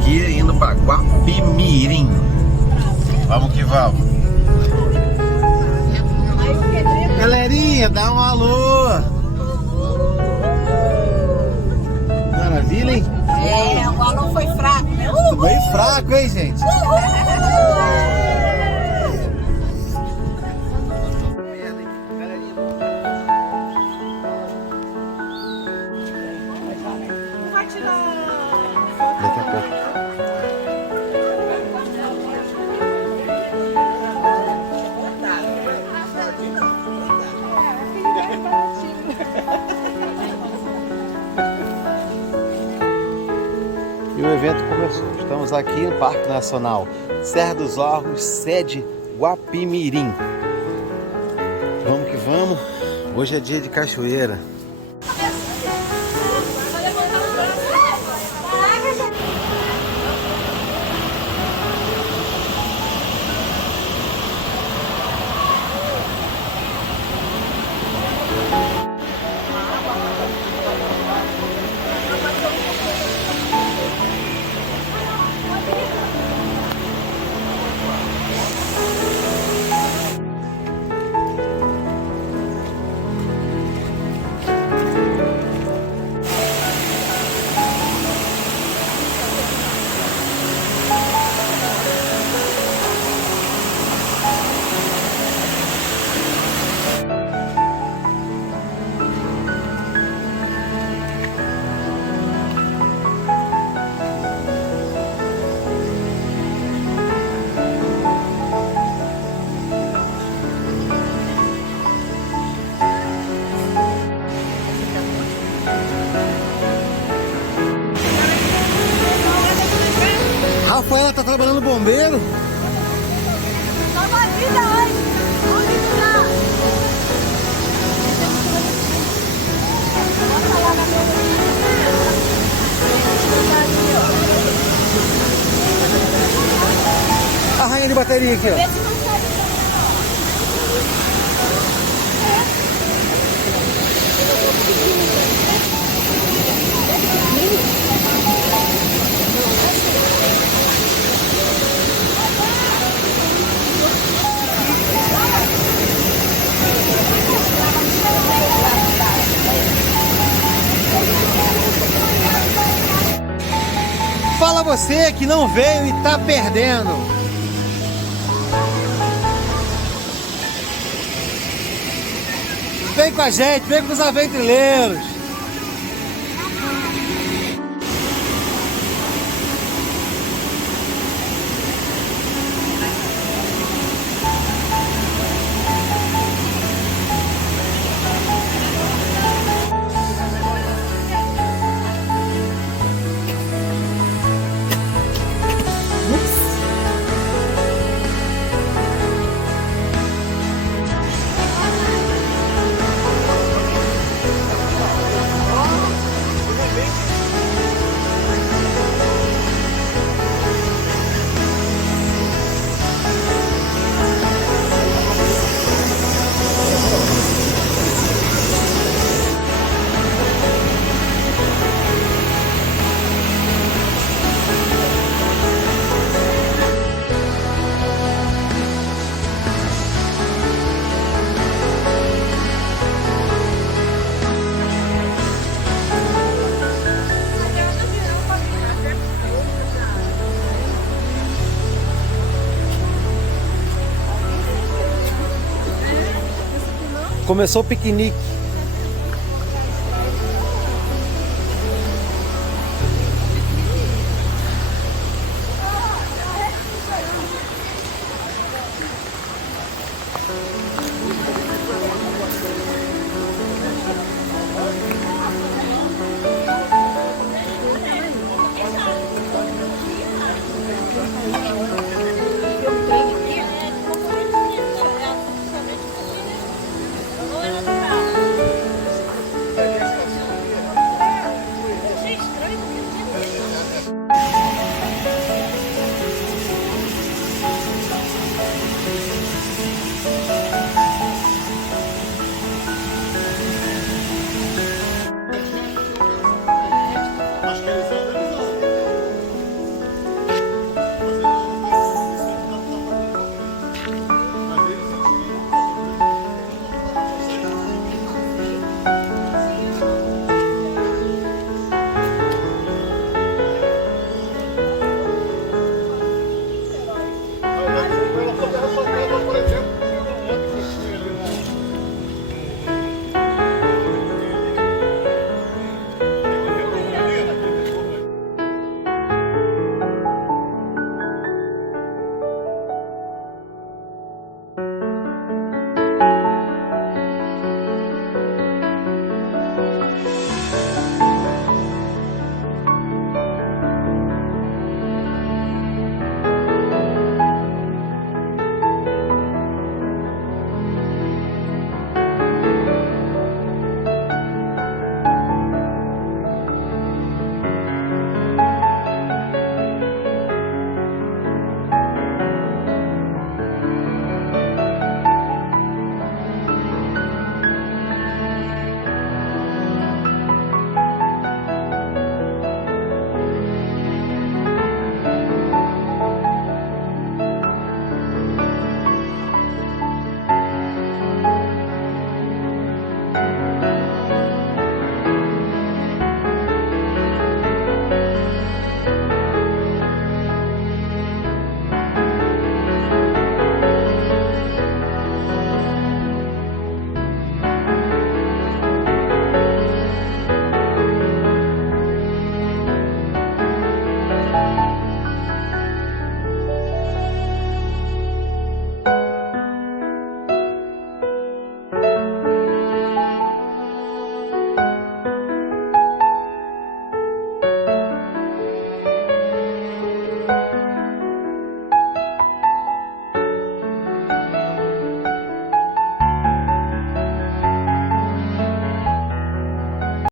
aqui indo para Guapimirim. Vamos que vamos. Galerinha, dá um alô. Maravilha, hein? É, o alô foi fraco, né? Bem fraco, hein, gente? Vai tirar. Daqui a pouco. E o evento começou. Estamos aqui no Parque Nacional Serra dos Órgãos, sede Guapimirim. Vamos que vamos. Hoje é dia de cachoeira. Rafaela tá trabalhando bombeiro? Salva a vida hoje. Onde está? Bota lá na A rainha de bateria aqui, ó. Fala você que não veio e tá perdendo. Vem com a gente, vem com os aventureiros. Começou o piquenique.